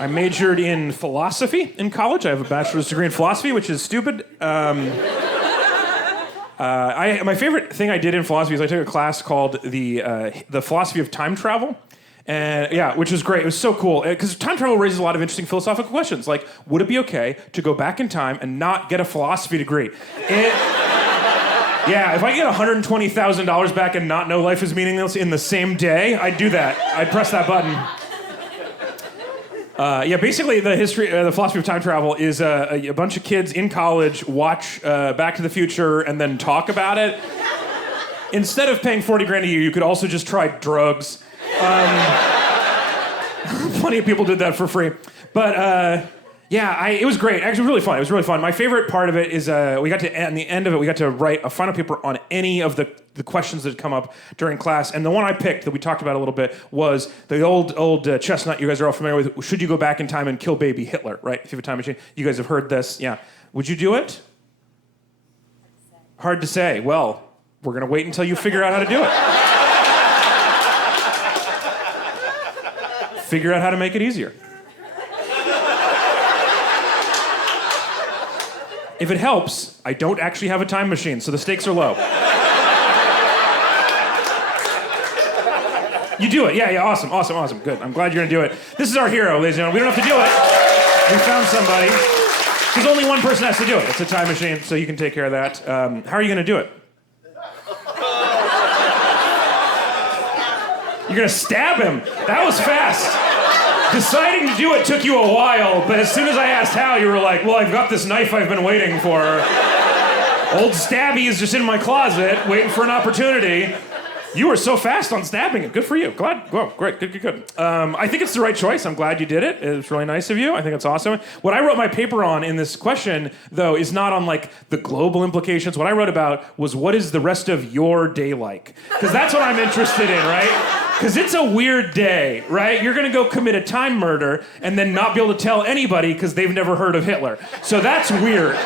I majored in philosophy in college. I have a bachelor's degree in philosophy, which is stupid. My favorite thing I did in philosophy is I took a class called the philosophy of time travel. And yeah, which was great. It was so cool. Because time travel raises a lot of interesting philosophical questions. Like, would it be okay to go back in time and not get a philosophy degree? Yeah, if I get $120,000 back and not know life is meaningless in the same day, I'd do that. I'd press that button. Basically the philosophy of time travel is a bunch of kids in college watch Back to the Future and then talk about it. Instead of paying $40,000 a year, you could also just try drugs. Plenty of people did that for free. But it was great. Actually, really fun. It was really fun. My favorite part of it is at the end of it, we got to write a final paper on any of the questions that had come up during class. And the one I picked that we talked about a little bit was the old chestnut you guys are all familiar with. Should you go back in time and kill baby Hitler, right? If you have a time machine. You guys have heard this. Yeah. Would you do it? Hard to say. Well, we're going to wait until you figure out how to do it. Figure out how to make it easier. If it helps, I don't actually have a time machine, so the stakes are low. You do it. Yeah, awesome. Good. I'm glad you're going to do it. This is our hero, ladies and gentlemen. We don't have to do it. We found somebody. Because only one person has to do it. It's a time machine, so you can take care of that. How are you going to do it? You're going to stab him. That was fast. Deciding to do it took you a while, but as soon as I asked how, you were like, well, I've got this knife I've been waiting for. Old Stabby is just in my closet, waiting for an opportunity. You were so fast on stabbing it. Good for you. Glad. Whoa, great. Good. I think it's the right choice. I'm glad you did it. It was really nice of you. I think it's awesome. What I wrote my paper on in this question, though, is not on, like, the global implications. What I wrote about was what is the rest of your day like? Because that's what I'm interested in, right? Because it's a weird day, right? You're going to go commit a time murder and then not be able to tell anybody because they've never heard of Hitler. So that's weird,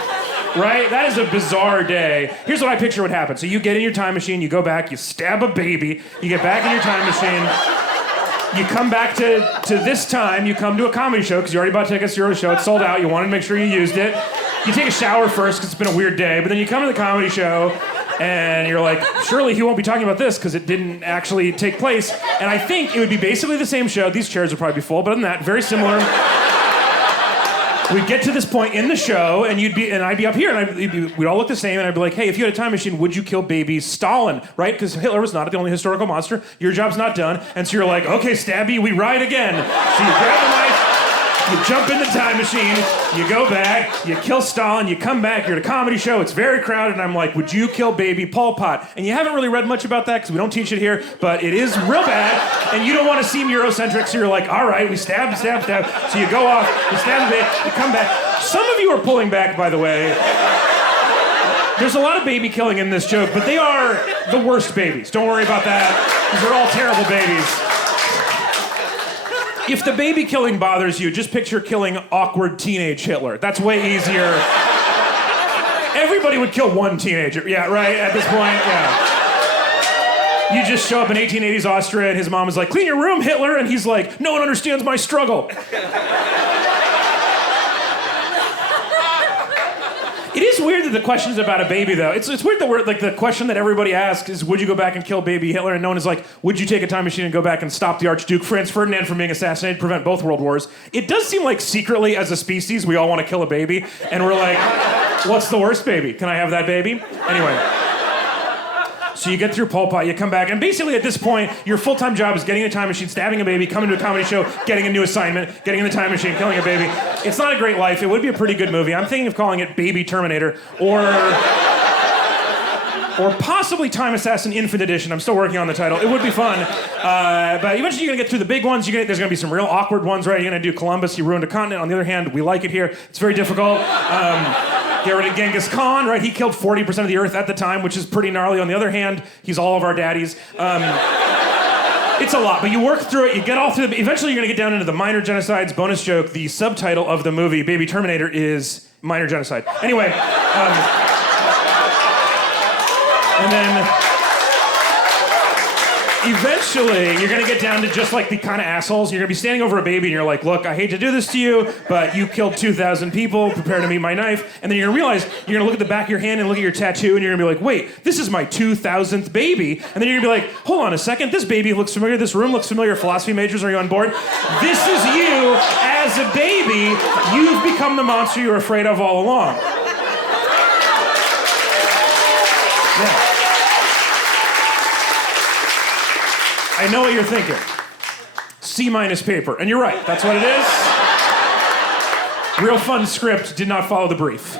right? That is a bizarre day. Here's what I picture would happen. So you get in your time machine, you go back, you stab a baby, you get back in your time machine, you come back to this time, you come to a comedy show because you already bought tickets to your show, it's sold out, you wanted to make sure you used it. You take a shower first because it's been a weird day, but then you come to the comedy show, and you're like, surely he won't be talking about this because it didn't actually take place. And I think it would be basically the same show. These chairs would probably be full, but other than that, very similar. We'd get to this point in the show, and I'd be up here, and we'd all look the same, and I'd be like, hey, if you had a time machine, would you kill baby Stalin, right? Because Hitler was not the only historical monster. Your job's not done. And so you're like, okay, Stabby, we ride again. So you grab the knife, you jump in the time machine, you go back, you kill Stalin, you come back, you're at a comedy show, it's very crowded, and I'm like, would you kill baby Pol Pot? And you haven't really read much about that because we don't teach it here, but it is real bad, and you don't want to seem Eurocentric, so you're like, all right, we stab. So you go off, you stab a bit, you come back. Some of you are pulling back, by the way. There's a lot of baby killing in this joke, but they are the worst babies. Don't worry about that, because they're all terrible babies. If the baby killing bothers you, just picture killing awkward teenage Hitler. That's way easier. Everybody would kill one teenager. Yeah, right, at this point, yeah. You just show up in 1880s Austria and his mom is like, clean your room, Hitler, and he's like, no one understands my struggle. It is weird that the question's about a baby, though. It's weird that we're, like, the question that everybody asks is, would you go back and kill baby Hitler? And no one is like, would you take a time machine and go back and stop the Archduke Franz Ferdinand from being assassinated, prevent both world wars? It does seem like secretly, as a species, we all want to kill a baby. And we're like, what's the worst baby? Can I have that baby? Anyway. So you get through Pol Pot, you come back, and basically at this point, your full-time job is getting in a time machine, stabbing a baby, coming to a comedy show, getting a new assignment, getting in the time machine, killing a baby. It's not a great life. It would be a pretty good movie. I'm thinking of calling it Baby Terminator, or possibly Time Assassin Infant Edition. I'm still working on the title. It would be fun. But eventually you're going to get through the big ones. There's going to be some real awkward ones, right? You're going to do Columbus, you ruined a continent. On the other hand, we like it here. It's very difficult. Get rid of Genghis Khan, right? He killed 40% of the earth at the time, which is pretty gnarly. On the other hand, he's all of our daddies. It's a lot, but you work through it, you get all through it. Eventually you're going to get down into the minor genocides. Bonus joke, the subtitle of the movie, Baby Terminator, is minor genocide. Anyway, and then eventually, you're gonna get down to just like the kind of assholes. You're gonna be standing over a baby and you're like, look, I hate to do this to you, but you killed 2,000 people, prepare to meet my knife. And then you're gonna realize, you're gonna look at the back of your hand and look at your tattoo and you're gonna be like, wait, this is my 2,000th baby. And then you're gonna be like, hold on a second, this baby looks familiar, this room looks familiar. Philosophy majors, are you on board? This is you as a baby. You've become the monster you were afraid of all along. Yeah. I know what you're thinking. C- paper. And you're right, that's what it is. Real fun script, did not follow the brief.